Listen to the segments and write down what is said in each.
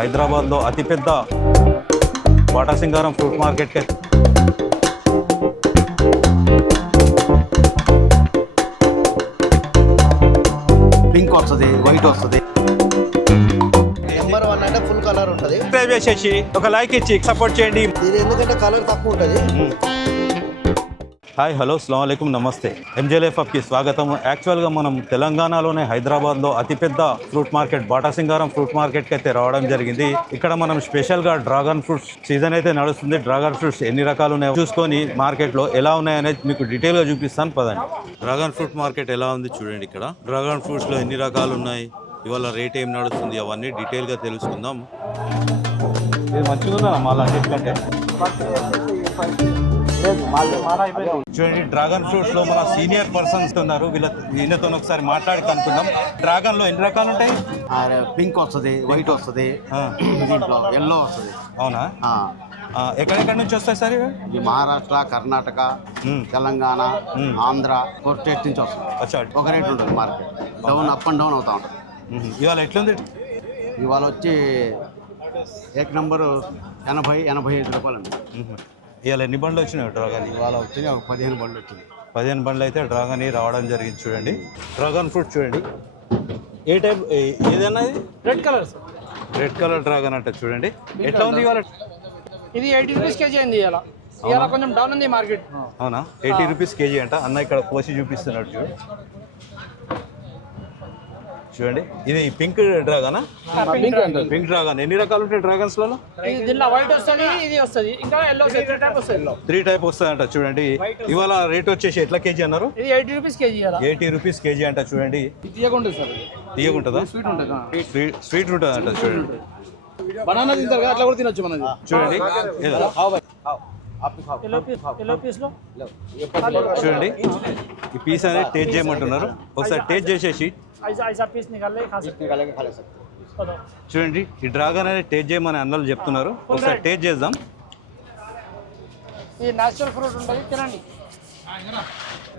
హైదరాబాద్లో అతిపెద్ద బాటాసింగారం ఫ్రూట్ మార్కెట్కి పింక్ వస్తుంది, వైట్ వస్తుంది. నెంబర్ 1 అంటే ఫుల్ కలర్ ఉంటుంది. సబ్స్క్రైబ్ చేసేసి ఒక లైక్ ఇచ్చి సపోర్ట్ చేయండి. ఇది ఎందుకంటే కలర్ తక్కువ ఉంటుంది. హాయ్ హలో అస్సలాము అలైకుం నమస్తే. ఎంజేఎల్ఎఫ్కి స్వాగతం. యాక్చువల్గా మనం తెలంగాణలోనే హైదరాబాద్లో అతిపెద్ద ఫ్రూట్ మార్కెట్ బాటాసింగారం ఫ్రూట్ మార్కెట్కి అయితే రావడం జరిగింది. ఇక్కడ మనం స్పెషల్గా డ్రాగన్ ఫ్రూట్స్ సీజన్ అయితే నడుస్తుంది. డ్రాగన్ ఫ్రూట్స్ ఎన్ని రకాలు ఉన్నాయో చూసుకొని మార్కెట్లో ఎలా ఉన్నాయనేది మీకు డీటెయిల్గా చూపిస్తాను పదండి. డ్రాగన్ ఫ్రూట్ మార్కెట్ ఎలా ఉంది చూడండి. ఇక్కడ డ్రాగన్ ఫ్రూట్స్లో ఎన్ని రకాలు ఉన్నాయి, ఇవాళ రేట్ ఏం నడుస్తుంది, అవన్నీ డీటెయిల్గా తెలుసుకుందాం. ఇది మంచిగా ఉందా మళ్ళీ అన్నిటికంటే చూడండి. డ్రాగన్ ఫ్రూట్స్ లో మన సీనియర్ పర్సన్స్ ఉన్నారు, వీళ్ళతో ఒకసారి మాట్లాడి కనుక్కుందాం. డ్రాగన్ లో ఎన్ని రకాలు ఉంటాయి? పింక్ వస్తుంది, వైట్ వస్తుంది, దీంట్లో ఎల్లో వస్తుంది. అవునా? ఎక్కడెక్కడ నుంచి వస్తాయి సార్ ఇవి? ఇది మహారాష్ట్ర, కర్ణాటక, తెలంగాణ, ఆంధ్ర, 4 స్టేట్స్ నుంచి వస్తుంది. ఒక రేట్ ఉంటుంది market, down up and down అవుతా ఉంటుంది. ఇవాళ ఎట్లుంది? ఇవాళ వచ్చి ఏక్ నంబరు 80-85 రూపాయలు అండి. ఇవాళ ఎన్ని బండ్లు వచ్చినాయి డ్రాగన్? ఇవాళ వచ్చి ఒక 15 బండ్లు వచ్చింది. 15 బండ్లు అయితే డ్రాగన్ రావడం జరిగింది. చూడండి డ్రాగన్ ఫ్రూట్ చూడండి. ఏ టైప్ ఏదైనా? Red colour sir, red colour dragon అంటే చూడండి ఎట్లా ఉంది ఇవాళ. ఇది 80 రూపీస్ కేజీ అయింది. ఇవాళ కొంచెం డౌన్ ఉంది మార్కెట్. అవునా? 80 రూపీస్ కేజీ అంట. అన్న ఇక్కడ కోసి చూపిస్తున్నాడు చూడండి. ఇది పింక్ డ్రాగనా? Pink dragon. ఎన్ని రకాలు ఉంటాయి డ్రాగన్స్ లలో? దీనిలో వైట్ వస్తుంది, ఇది వస్తుంది, ఇంకా ఎల్లో వస్తుంది. 3 టైప్ వస్తుంది. 3 టైప్ వస్తాయంట. చూడండి ఇవాళ రేట్ వచ్చేసి ఎట్లా కేజీ అన్నారు? ఇది 80 రూపీస్ కేజీ. 80 రూపీస్ కేజీ అంట. చూడండి తీయగుంటుంది సార్. తీయగుంటుందా? స్వీట్ ఉంటుంది. స్వీట్ ఉంటుంది అంట. చూడండి బనానా తింటారు కదా, అట్లా కూడా తినొచ్చు మనది. చూడండి ఎల్లో పీస్ లో చూడండి ఈ పీస్ అనేది టేస్ట్ చేయమంటున్నారు. ఒకసారి టేస్ట్ చేసేసి ऐसा पीस निकाल के खा सकते हैं. చూడండి ఈ డ్రాగన్ అనేది టేస్ట్ చేయమని అన్నలు చెప్తున్నారు. ఒకసారి టేస్ట్ చేద్దాం. ఇది నేచురల్ ఫ్రూట్ ఉంటుంది, తినండి.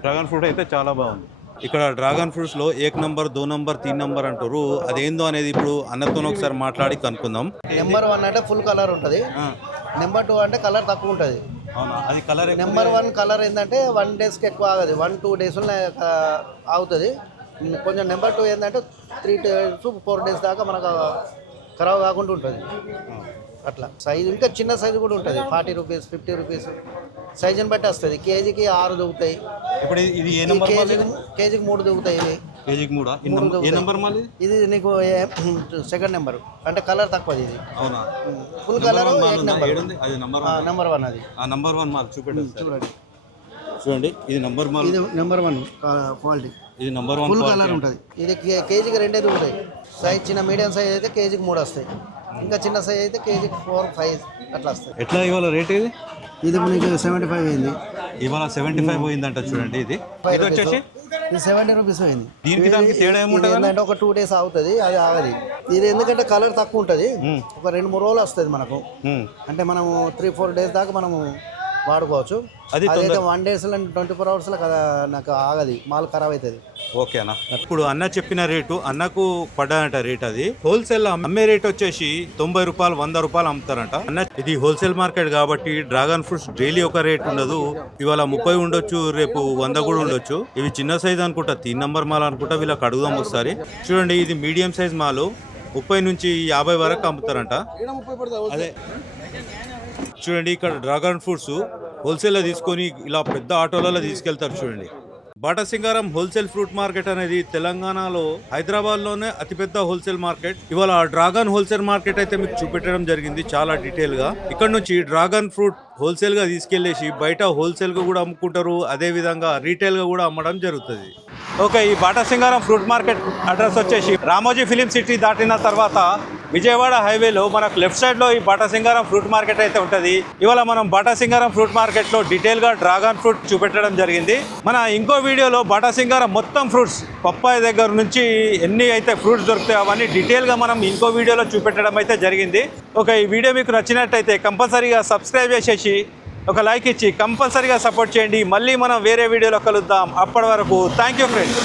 డ్రాగన్ ఫ్రూట్ అయితే చాలా బాగుంది. ఇక్కడ డ్రాగన్ ఫ్రూట్స్లో 1 నంబర్ 2 నంబర్ 3 నంబర్ అంటారు. అదేందో అనేది ఇప్పుడు అన్నతో ఒకసారి మాట్లాడి కనుక్కుందాం. నెంబర్ 1 అంటే ఫుల్ కలర్ ఉంటుంది. నెంబర్ 2 అంటే కలర్ తక్కువ ఉంటుంది. అవునా? అది కలర్. నెంబర్ 1 కలర్ ఏంటంటే 1 డేస్కి ఎక్కువ ఆగదు, 1-2 డేస్లో ఆగుతుంది. కొంచెం నెంబర్ 2 ఏంటంటే 3 to 4 డేస్ దాకా మనకు ఖరాబ్ కాకుండా ఉంటుంది. అట్లా సైజు ఇంకా చిన్న సైజు కూడా ఉంటుంది. 40 రూపీస్ 50 రూపీస్ సైజుని బట్టి వస్తుంది. కేజీకి 6 దొరుకుతాయి. ఇప్పుడు ఇది ఏ నంబర్? కేజీకి 3 దొరుకుతాయి. ఇది కేజీకి 3. ఏ నంబర్ మాది? ఇది నీకు 2nd నెంబర్ అంటే కలర్ తక్కువది. ఇది అవునా? ఫుల్ కలర్ నెంబర్ 1 అది. ఆ నంబర్ 1 మాకు చూపెట్టండి. చూడండి ఇది నెంబర్ 1. ఇది నెంబర్ 1 క్వాలిటీ. ఇది నెంబర్ 1 ఫుల్ కలర్ ఉంటుంది. ఇది కేజీకి 2 దొరుకుతాయి. సైజ్ చిన్న మీడియం సైజ్ అయితే కేజీకి 3 వస్తాయి. ఇంకా చిన్న సైజ్ అయితే కేజీకి 4-5 అట్లా వస్తాయి. ఎట్లా ఇవాళ రేట్? ఇది నీకు 75 అయింది. ఇవాళ 75 పోయిందంట. చూడండి ఇది వచ్చేసి ఇది 70 రూపీస్ అయింది. దీనికి దానికి తేడా ఏముంటుంది అంటే ఒక 2 డేస్ అవుతుంది, అది ఆగది. ఇది ఎందుకంటే కలర్ తక్కువ ఉంటుంది. ఒక 2-3 రోజులు వస్తుంది మనకు. అంటే మనము 3-4 డేస్ దాకా మనము వాడుకోవచ్చు. అదైతే 1 days 24 hours కదా నాకు ఆగది, మాల్ ఖరాబ్ అవుతుంది. ఓకేనా? ఇప్పుడు అన్న చెప్పిన రేటు అన్నకు పడ్డాదంట రేట్. అది హోల్సేల్ అమ్మే రేట్ వచ్చేసి 90 రూపాయలు 100 రూపాయలు అమ్ముతారంట అన్న. ఇది హోల్సేల్ మార్కెట్ కాబట్టి డ్రాగన్ ఫ్రూట్స్ డైలీ ఒక రేట్ ఉండదు. ఇవాళ 30 ఉండొచ్చు, రేపు 100 కూడా ఉండొచ్చు. ఇవి చిన్న సైజ్ అనుకుంటా, 3 నంబర్ మాల్ అనుకుంటా. వీళ్ళకి అడుగుదాం ఒకసారి. చూడండి ఇది మీడియం సైజ్ మాలు 30 నుంచి 50 వరకు అమ్ముతారంట. అదే చూడండి ఇక్కడ డ్రాగన్ ఫ్రూట్స్ హోల్సేల్లో తీసుకొని ఇలా పెద్ద ఆటోలలో తీసుకెళ్తారు. చూడండి బాటాసింగారం హోల్సేల్ ఫ్రూట్ మార్కెట్ అనేది తెలంగాణలో హైదరాబాద్లోనే అతిపెద్ద హోల్సేల్ మార్కెట్. ఇవాళ డ్రాగన్ హోల్సేల్ మార్కెట్ అయితే మీకు చూపెట్టడం జరిగింది చాలా డీటెయిల్ గా. ఇక్కడ నుంచి డ్రాగన్ ఫ్రూట్ హోల్సేల్ గా తీసుకెళ్లేసి బయట హోల్సేల్ గా కూడా అమ్ముకుంటారు, అదే విధంగా రీటైల్ గా కూడా అమ్మడం జరుగుతుంది. ఓకే, ఈ బాటాసింగారం ఫ్రూట్ మార్కెట్ అడ్రస్ వచ్చేసి రామోజీ ఫిలిం సిటీ దాటిన తర్వాత విజయవాడ హైవేలో మనకు లెఫ్ట్ సైడ్లో ఈ బాటాసింగారం ఫ్రూట్ మార్కెట్ అయితే ఉంటుంది. ఇవాళ మనం బాటాసింగారం ఫ్రూట్ మార్కెట్లో డీటెయిల్గా డ్రాగన్ ఫ్రూట్ చూపెట్టడం జరిగింది. మన ఇంకో వీడియోలో బాటాసింగారం మొత్తం ఫ్రూట్స్ పప్పాయి దగ్గర నుంచి ఎన్ని అయితే ఫ్రూట్స్ దొరుకుతాయో అవన్నీ డీటెయిల్గా మనం ఇంకో వీడియోలో చూపెట్టడం అయితే జరిగింది. ఓకే, ఈ వీడియో మీకు నచ్చినట్టయితే కంపల్సరీగా సబ్స్క్రైబ్ చేసేసి ఒక లైక్ ఇచ్చి కంపల్సరీగా సపోర్ట్ చేయండి. మళ్ళీ మనం వేరే వీడియోలో కలుద్దాం. అప్పటి వరకు థ్యాంక్ యూ ఫ్రెండ్స్.